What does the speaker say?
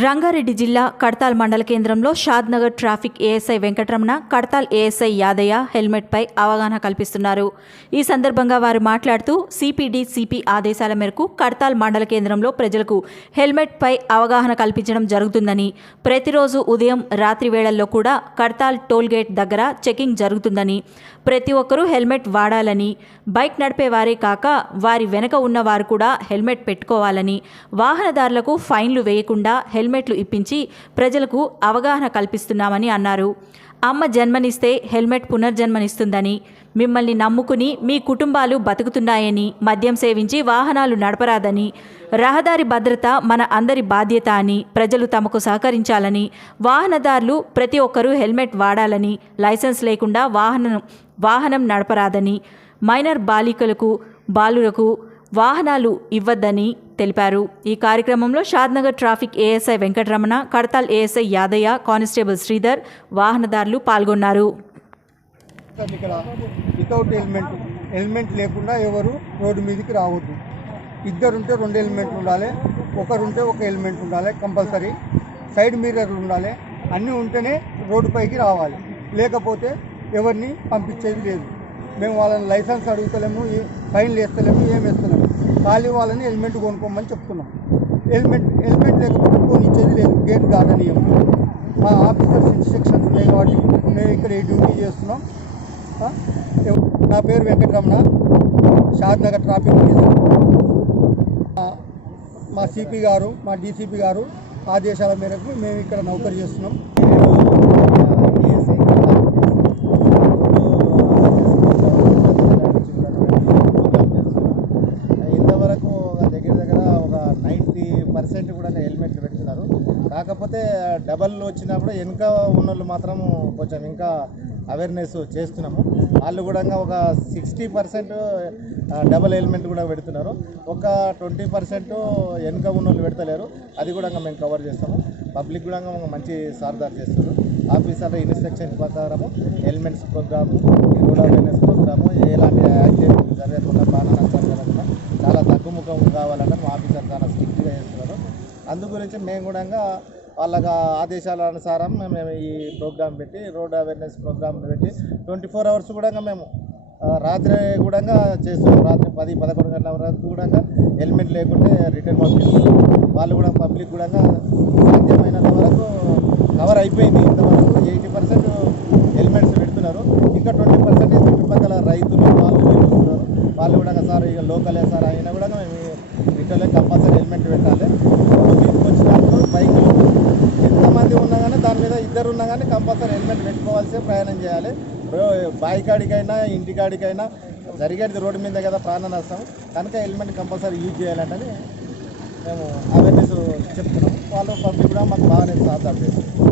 రంగారెడ్డి జిల్లా కడతాల్ మండల కేంద్రంలో Shadnagar traffic ASI Venkataramana, Kadthal ASI Yadaiah హెల్మెట్పై అవగాహన కల్పిస్తున్నారు. ఈ సందర్భంగా వారు మాట్లాడుతూ సిపి ఆదేశాల మేరకు కడతాల్ మండల కేంద్రంలో ప్రజలకు హెల్మెట్పై అవగాహన కల్పించడం జరుగుతుందని, ప్రతిరోజు ఉదయం రాత్రి వేళల్లో కూడా కడతాల్ టోల్గేట్ దగ్గర చెకింగ్ జరుగుతుందని, ప్రతి ఒక్కరూ హెల్మెట్ వాడాలని, బైక్ నడిపే వారే కాక వారి వెనక ఉన్నవారు కూడా హెల్మెట్ పెట్టుకోవాలని, వాహనదారులకు ఫైన్లు వేయకుండా హెల్మెట్లు ఇప్పించి ప్రజలకు అవగాహన కల్పిస్తున్నామని అన్నారు. అమ్మ జన్మనిస్తే హెల్మెట్ పునర్జన్మనిస్తుందని, మిమ్మల్ని నమ్ముకుని మీ కుటుంబాలు బతుకుతున్నాయని, మద్యం సేవించి వాహనాలు నడపరాదని, రహదారి భద్రత మన అందరి బాధ్యత అని, ప్రజలు తమకు సహకరించాలని, వాహనదారులు ప్రతి ఒక్కరూ హెల్మెట్ వాడాలని, లైసెన్స్ లేకుండా వాహనం నడపరాదని, మైనర్ బాలురకు వాహనాలు ఇవ్వద్దని తెలిపారు. ఈ కార్యక్రమంలో Shadnagar traffic ASI Venkataramana, Kadthal ASI Yadaiah, constable Sridhar, వాహనదారులు పాల్గొన్నారు. ఇక్కడ వితౌట్ హెల్మెట్ లేకుండా ఎవరు రోడ్డు మీదకి రావద్దు. ఇద్దరుంటే 2 హెల్మెట్లు ఉండాలి, ఒకరుంటే 1 హెల్మెట్ ఉండాలి కంపల్సరీ. సైడ్ మిర్రర్లు ఉండాలి. అన్నీ ఉంటేనే రోడ్డు పైకి రావాలి, లేకపోతే ఎవరిని పంపించేది లేదు. మేము వాళ్ళని లైసెన్స్ అడుగుతలేము, ఫైన్లు వేస్తలేము, ఏం వేస్తలేము. ఖాళీ వాళ్ళని హెల్మెట్ కొనుక్కోమని చెప్తున్నాం. హెల్మెట్ లేకపోతే కొనిచ్చేది లేదు, గేట్ దాటనీయము. మా ఆఫీసర్స్ ఇన్స్ట్రక్షన్స్ ఉన్నాయి కాబట్టి మేము ఇక్కడ ఈ డ్యూటీ చేస్తున్నాం. నా పేరు వెంకటరమణ, షాద్నగర్ ట్రాఫిక్ పోలీసు. మా సిపి గారు, మా డీసీపీ గారు ఆదేశాల మేరకు మేము ఇక్కడ నౌకరీ చేస్తున్నాం. ఒక 90% కూడా హెల్మెట్లు పెడుతున్నారు. కాకపోతే డబల్ వచ్చినప్పుడు వెనుక ఉన్నోళ్ళు మాత్రం కొంచెం ఇంకా అవేర్నెస్ చేస్తున్నాము. వాళ్ళు కూడా ఒక 60% డబల్ హెల్మెట్ కూడా పెడుతున్నారు. ఒక 20% వెనుక ఉన్నోళ్ళు పెడతలేరు. అది కూడా మేము కవర్ చేస్తాము. పబ్లిక్ కూడా మంచి సార్దార్ చేస్తున్నారు. ఆఫీసర్ల ఇన్స్ట్రక్షన్ ప్రకారము helmets programme, road awareness programme, ఎలాంటి యాక్సిడెంట్ జరగకుండా, ప్రాణ నష్టాలు జరగకుండా చాలా తగ్గుముఖం కావాలంటే మా ఆఫీసర్ చాలా స్ట్రిక్ట్గా చేస్తున్నారు. అందు గురించి మేము కూడా వాళ్ళ ఆదేశాల అనుసారం మేము ఈ ప్రోగ్రాం పెట్టి, రోడ్ అవేర్నెస్ ప్రోగ్రామ్ పెట్టి 24 hours కూడా మేము రాత్రి కూడా చేస్తున్నాం. రాత్రి 10-11 గంటల వరకు కూడా హెల్మెట్ లేకుంటే రిటర్న్ పంపిస్తున్నాం. వాళ్ళు కూడా పబ్లిక్ కూడా సాధ్యమైనంత వరకు కవర్ అయిపోయింది. ఇంతవరకు 80% హెల్మెట్స్ పెడుతున్నారు. ఇంకా 20% చుట్టుపక్కల రైతులు వాళ్ళు కూడా సార్ ఇక లోకలే సార్ అయినా కూడా మేము రిటర్న్లో కంపల్సరీ హెల్మెట్ పెట్టాలి. వచ్చినప్పుడు బైక్లు ఎంతమంది ఉన్నా కానీ దాని మీద ఇద్దరు ఉన్నా కానీ కంపల్సరీ హెల్మెట్ పెట్టుకోవాల్సి ప్రయాణం చేయాలి. బాయి కాడికైనా ఇంటి కాడికైనా జరిగేది రోడ్డు మీద కదా ప్రాణ నష్టం, కనుక హెల్మెట్ కంపల్సరీ యూజ్ చేయాలంటే మేము అవేర్నెస్ చెప్తున్నాము. వాళ్ళు పబ్లిక్ కూడా మాకు బాగానే సహకారం చేస్తారు.